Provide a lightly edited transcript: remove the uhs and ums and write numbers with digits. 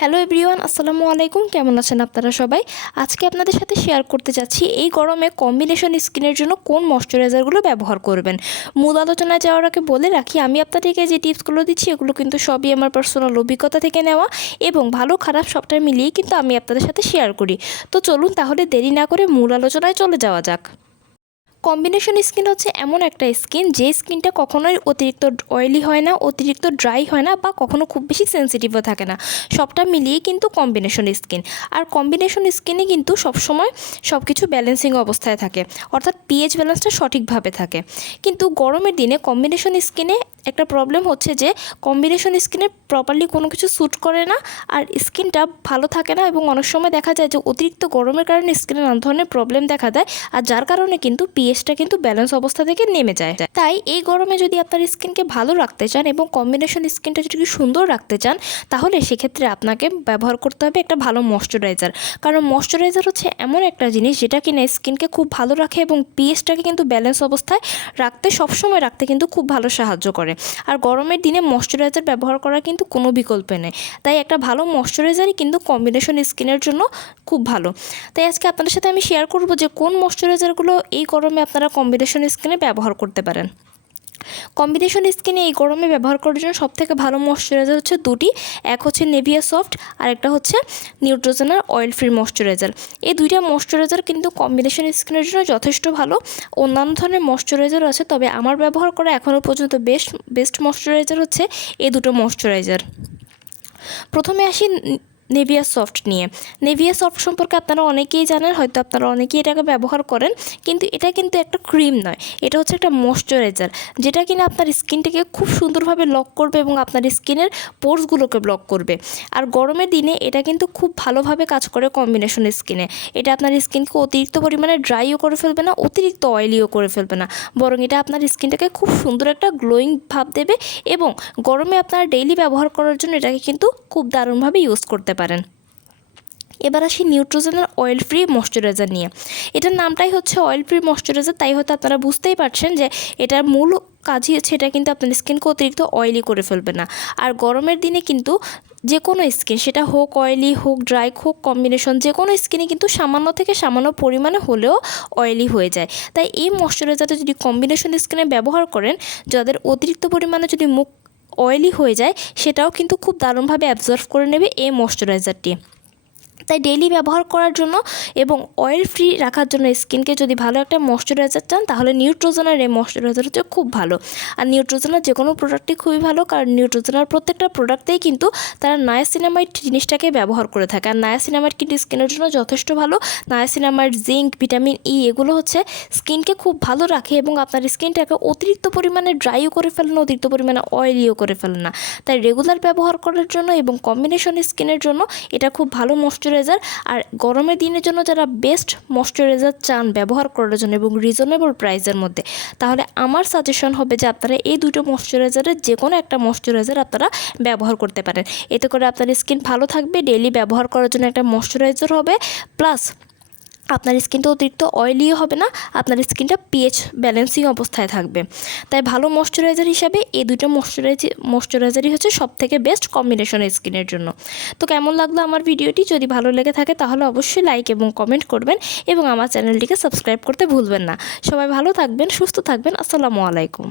Hello everyone, আসসালামু আলাইকুম। কেমন আছেন আপনারা সবাই? আজকে আপনাদের সাথে শেয়ার করতে যাচ্ছি এই গরমে কম্বিনেশন স্কিনের জন্য কোন ময়শ্চারাইজারগুলো ব্যবহার করবেন। মূল আলোচনায় যাওয়ার আগে বলে রাখি, আমি আপনাদেরকে যে টিপসগুলো দিচ্ছি এগুলো কিন্তু সবই আমার পার্সোনাল অভিজ্ঞতা থেকে নেওয়া এবং ভালো খারাপ সবটা মিলিয়ে কিন্তু আমি আপনাদের সাথে শেয়ার করি। তো চলুন তাহলে দেরি না করে মূল আলোচনায় চলে যাওয়া যাক। কম্বিনেশন স্কিন হচ্ছে এমন একটা স্কিন যে স্কিনটা কখনোই অতিরিক্ত অয়েলি হয় না, অতিরিক্ত ড্রাই হয় না, বা কখনো খুব বেশি সেন্সিটিভও থাকে না। সবটা মিলিয়ে কিন্তু কম্বিনেশন স্কিন। আর কম্বিনেশন স্কিনে কিন্তু সবসময় সব কিছু ব্যালেন্সিং অবস্থায় থাকে, অর্থাৎ পিএইচ ব্যালেন্সটা সঠিকভাবে থাকে। কিন্তু গরমের দিনে কম্বিনেশন স্কিনে একটা প্রবলেম হচ্ছে যে কম্বিনেশন স্কিনে প্রপারলি কোনো কিছু স্যুট করে না, আর স্কিনটা ভালো থাকে না, এবং অনেক সময় দেখা যায় যে অতিরিক্ত গরমের কারণে স্কিনে নানা ধরনের প্রবলেম দেখা দেয়, আর যার কারণে কিন্তু পিএইচটা কিন্তু ব্যালেন্স অবস্থা থেকে নেমে যায়। তাই এই গরমে যদি আপনার স্কিনকে ভালো রাখতে চান এবং কম্বিনেশন স্কিনটা যদি সুন্দর রাখতে চান, তাহলে সেক্ষেত্রে আপনাকে ব্যবহার করতে হবে একটা ভালো ময়শ্চারাইজার। কারণ ময়শ্চারাইজার হচ্ছে এমন একটা জিনিস যেটা কিনা স্কিনকে খুব ভালো রাখে এবং পিএইচটাকে কিন্তু ব্যালেন্স অবস্থায় রাখতে, সবসময় রাখতে কিন্তু খুব ভালো সাহায্য করে। আর গরমের দিনে ময়শ্চারাইজার ব্যবহার করার কিন্তু কোনো বিকল্প নেই। তাই একটা ভালো ময়শ্চারাইজারই কিন্তু কম্বিনেশন স্কিনের জন্য খুব ভালো। তাই আজকে আপনাদের সাথে আমি শেয়ার করব যে কোন ময়শ্চারাইজারগুলো এই গরমে আপনারা কম্বিনেশন স্কিনে ব্যবহার করতে পারেন। কম্বিনেশন স্কিনে এই গরমে ব্যবহার করার জন্য সবথেকে ভালো ময়শ্চারাইজার হচ্ছে দুটি। এক হচ্ছে নেভিয়া সফট, আর একটা হচ্ছে নিউট্রোজেনার অয়েল ফ্রি ময়শ্চারাইজার। এই দুইটা ময়শ্চারাইজার কিন্তু কম্বিনেশন স্কিনের জন্য যথেষ্ট ভালো। অন্যান্য ধরনের ময়শ্চারাইজার আছে, তবে আমার ব্যবহার করা এখনও পর্যন্ত বেস্ট ময়শ্চারাইজার হচ্ছে এই দুটো ময়শ্চারাইজার। প্রথমে আসি নেভিয়া সফট নিয়ে। নেভিয়া সফট সম্পর্কে আপনারা অনেকেই জানেন, হয়তো আপনারা অনেকেই এটাকে ব্যবহার করেন, কিন্তু এটা কিন্তু একটা ক্রিম নয়, এটা হচ্ছে একটা ময়শ্চারাইজার, যেটা কিনা আপনার স্কিনটাকে খুব সুন্দরভাবে লক করবে এবং আপনার স্কিনের পোরসগুলোকে ব্লক করবে। আর গরমের দিনে এটা কিন্তু খুব ভালোভাবে কাজ করে কম্বিনেশন স্কিনে। এটা আপনার স্কিনকে অতিরিক্ত পরিমাণে ড্রাইও করে ফেলবে না, অতিরিক্ত অয়েলিও করে ফেলবে না, বরং এটা আপনার স্কিনটাকে খুব সুন্দর একটা গ্লোয়িং ভাব দেবে। এবং গরমে আপনারা ডেইলি ব্যবহার করার জন্য এটাকে কিন্তু খুব দারুণভাবে ইউজ করতে পারেন। এবার আসি নিউট্রোজেনার অয়েল ফ্রি ময়শ্চারাইজার নিয়ে। এটার নামটাই হচ্ছে অয়েল ফ্রি ময়শ্চারাইজার, তাই হয়তো আপনারা বুঝতেই পারছেন যে এটার মূল কাজই হচ্ছে এটা কিন্তু আপনার স্কিনকে অতিরিক্ত অয়েলি করে ফেলবে না। আর গরমের দিনে কিন্তু যে কোনো স্কিন, সেটা হোক অয়েলি, হোক ড্রাই, হোক কম্বিনেশন, যে কোনো স্কিনে কিন্তু সামান্য থেকে সামান্য পরিমাণে হলেও অয়েলি হয়ে যায়। তাই এই ময়শ্চারাইজারটা যদি কম্বিনেশন স্কিনে ব্যবহার করেন, যাদের অতিরিক্ত পরিমাণে যদি মুখ অয়েলি হয়ে যায়, সেটাও কিন্তু খুব দারুণভাবে অ্যাবজর্ব করে নেবে এই ময়শ্চারাইজারটি। তাই ডেইলি ব্যবহার করার জন্য এবং অয়েল ফ্রি রাখার জন্য স্কিনকে যদি ভালো একটা ময়শ্চারাইজার চান, তাহলে নিউট্রোজেনার এই ময়শ্চারাইজার হচ্ছে খুব ভালো। আর নিউট্রোজেনার যে কোনো প্রোডাক্টই খুবই ভালো, কারণ নিউট্রোজেনার প্রত্যেকটা প্রোডাক্টেই কিন্তু তারা নায়াসিনামাইড জিনিসটাকে ব্যবহার করে থাকে। আর নায়াসিনামাইড কিন্তু স্কিনের জন্য যথেষ্ট ভালো। নায়াসিনামাইড, জিঙ্ক, ভিটামিন ই এগুলো হচ্ছে স্কিনকে খুব ভালো রাখে এবং আপনার স্কিনটাকে অতিরিক্ত পরিমাণে ড্রাইও করে ফেলে না, অতিরিক্ত পরিমাণে অয়েলিও করে ফেলে না। তাই রেগুলার ব্যবহার করার জন্য এবং কম্বিনেশন স্কিনের জন্য এটা খুব ভালো ময়শ্চারাইজার। আর গরমের দিনের জন্য যারা বেস্ট ময়শ্চারাইজার চান ব্যবহার করার জন্য এবং রিজনেবল প্রাইসের মধ্যে, তাহলে আমার সাজেশন হবে যে আপনারা এই দুটো ময়শ্চারাইজারের যে কোনো একটা ময়শ্চারাইজার আপনারা ব্যবহার করতে পারেন। এতে করে আপনার স্কিন ভালো থাকবে, ডেইলি ব্যবহার করার জন্য একটা ময়শ্চারাইজার হবে, প্লাস আপনার স্কিনটা অতিরিক্ত অয়েলিও হবে না, আপনার স্কিনটা পিএইচ ব্যালেন্সিং অবস্থায় থাকবে। তাই ভালো ময়শ্চারাইজার হিসাবে এই দুটো ময়শ্চারাইজারই হচ্ছে সবথেকে বেস্ট কম্বিনেশন স্কিনের জন্য। তো কেমন লাগলো আমার ভিডিওটি? যদি ভালো লেগে থাকে তাহলে অবশ্যই লাইক এবং কমেন্ট করবেন এবং আমার চ্যানেলটিকে সাবস্ক্রাইব করতে ভুলবেন না। সবাই ভালো থাকবেন, সুস্থ থাকবেন। আসসালামু আলাইকুম।